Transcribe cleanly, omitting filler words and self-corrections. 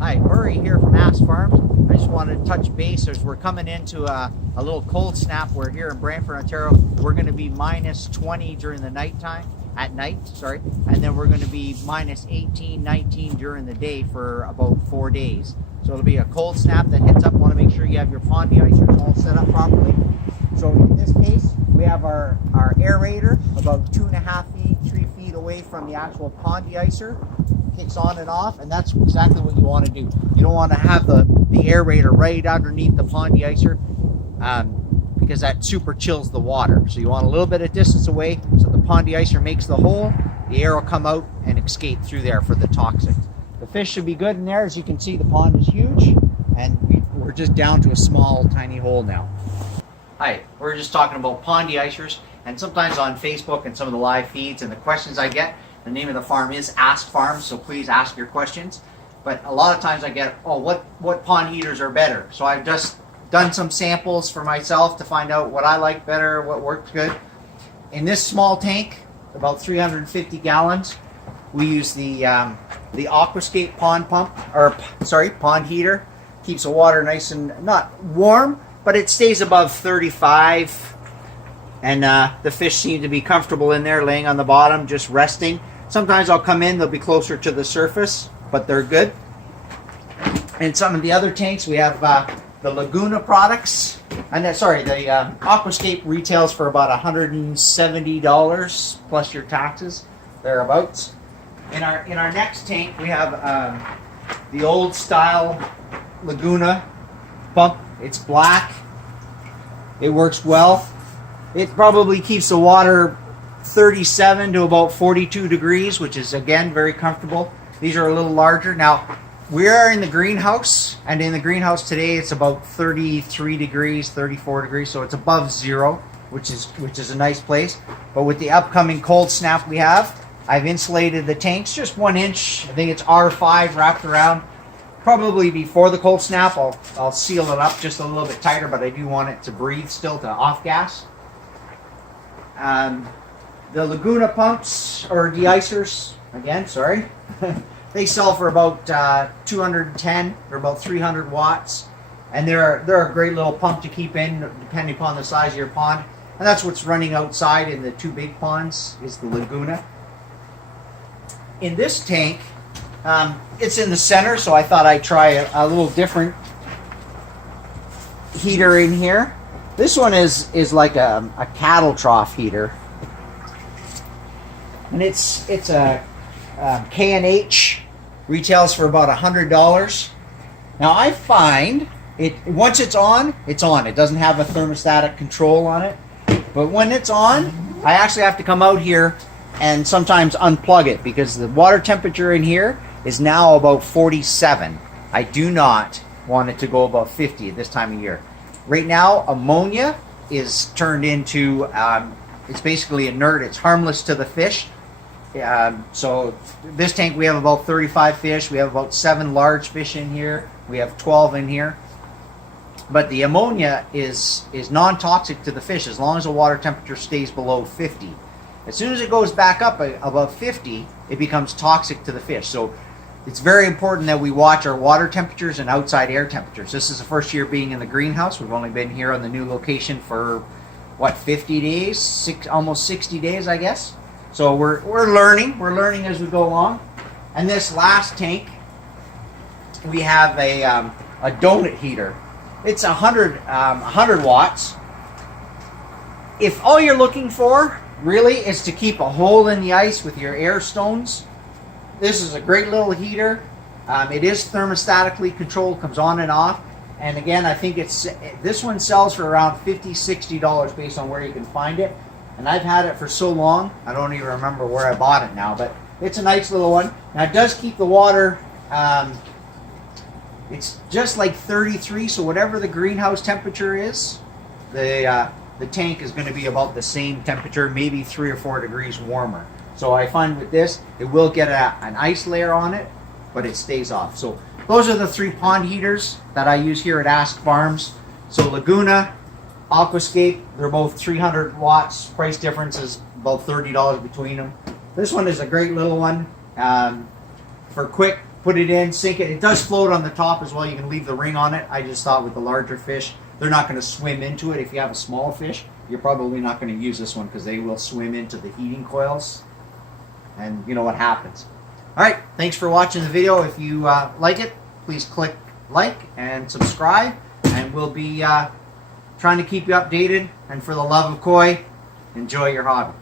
Hi, Murray here from Ask Farms. I just wanted to touch base as we're coming into a little cold snap. We're here in Brantford, Ontario. We're going to be minus 20 during the at night, and then we're going to be minus 18, 19 during the day for about 4 days. So it'll be a cold snap that hits up. Want to make sure you have your pond de-icers all set up properly. So in this case, we have our aerator about 2.5 feet, 3 feet away from the actual pond de-icer. Kicks on and off, and that's exactly what you want to do. You don't want to have the aerator right underneath the pond de-icer because that super chills the water. So you want a little bit of distance away so the pond de-icer makes the hole, the air will come out and escape through there for the toxic. The fish should be good in there. As you can see, the pond is huge, and we're just down to a small, tiny hole now. Hi, we're just talking about pond de-icers, and sometimes on Facebook and some of the live feeds and the questions I get, the name of the farm is Ask Farms, so please ask your questions. But a lot of times I get, oh, what pond heaters are better? So I've just done some samples for myself to find out what I like better, what works good. In this small tank, about 350 gallons, we use the Aquascape pond heater. Keeps the water nice and not warm, but it stays above 35. And the fish seem to be comfortable in there, laying on the bottom, just resting. Sometimes I'll come in, they'll be closer to the surface, but they're good. In some of the other tanks, we have the Laguna products. And the Aquascape retails for about $170 plus your taxes, thereabouts. In our next tank, we have the old style Laguna pump. It's black. It works well. It probably keeps the water 37 to about 42 degrees, which is, again, very comfortable. These are a little larger. Now, we are in the greenhouse, and in the greenhouse today, it's about 33 degrees, 34 degrees, so it's above zero, which is a nice place. But with the upcoming cold snap we have, I've insulated the tanks just 1 inch. I think it's R5 wrapped around. Probably before the cold snap, I'll seal it up just a little bit tighter, but I do want it to breathe still, to off gas. The Laguna pumps, or de-icers, again, sorry, they sell for about 210, they're about 300 watts, and they're a great little pump to keep in, depending upon the size of your pond, and that's what's running outside in the two big ponds, is the Laguna. In this tank, it's in the center, so I thought I'd try a little different heater in here. This one is like a cattle trough heater, and it's a K&H, retails for about $100. Now I find once it's on, it's on. It doesn't have a thermostatic control on it, but when it's on, I actually have to come out here and sometimes unplug it because the water temperature in here is now about 47. I do not want it to go above 50 at this time of year. Right now, ammonia is turned into, it's basically inert, it's harmless to the fish. So this tank, we have about 35 fish, we have about 7 large fish in here, we have 12 in here. But the ammonia is non-toxic to the fish as long as the water temperature stays below 50. As soon as it goes back up above 50, it becomes toxic to the fish. So it's very important that we watch our water temperatures and outside air temperatures. This is the first year being in the greenhouse. We've only been here on the new location for, what, 50 days? Almost 60 days, I guess. So we're learning. We're learning as we go along. And this last tank, we have a donut heater. It's 100 watts. If all you're looking for, really, is to keep a hole in the ice with your air stones, this is a great little heater. It is thermostatically controlled, comes on and off. And again, I think this one sells for around $50, $60 based on where you can find it. And I've had it for so long, I don't even remember where I bought it now, but it's a nice little one. Now it does keep the water, it's just like 33, so whatever the greenhouse temperature is, the tank is going to be about the same temperature, maybe 3 or 4 degrees warmer. So I find with this, it will get an ice layer on it, but it stays off. So those are the 3 pond heaters that I use here at Ask Farms. So Laguna, Aquascape, they're both 300 watts. Price difference is about $30 between them. This one is a great little one. For quick put it in, sink it. It does float on the top as well. You can leave the ring on it. I just thought with the larger fish, they're not going to swim into it. If you have a small fish, you're probably not going to use this one because they will swim into the heating coils. And you know what happens. All right, thanks for watching the video. If you like it, please click like and subscribe. And we'll be trying to keep you updated. And for the love of koi, enjoy your hobby.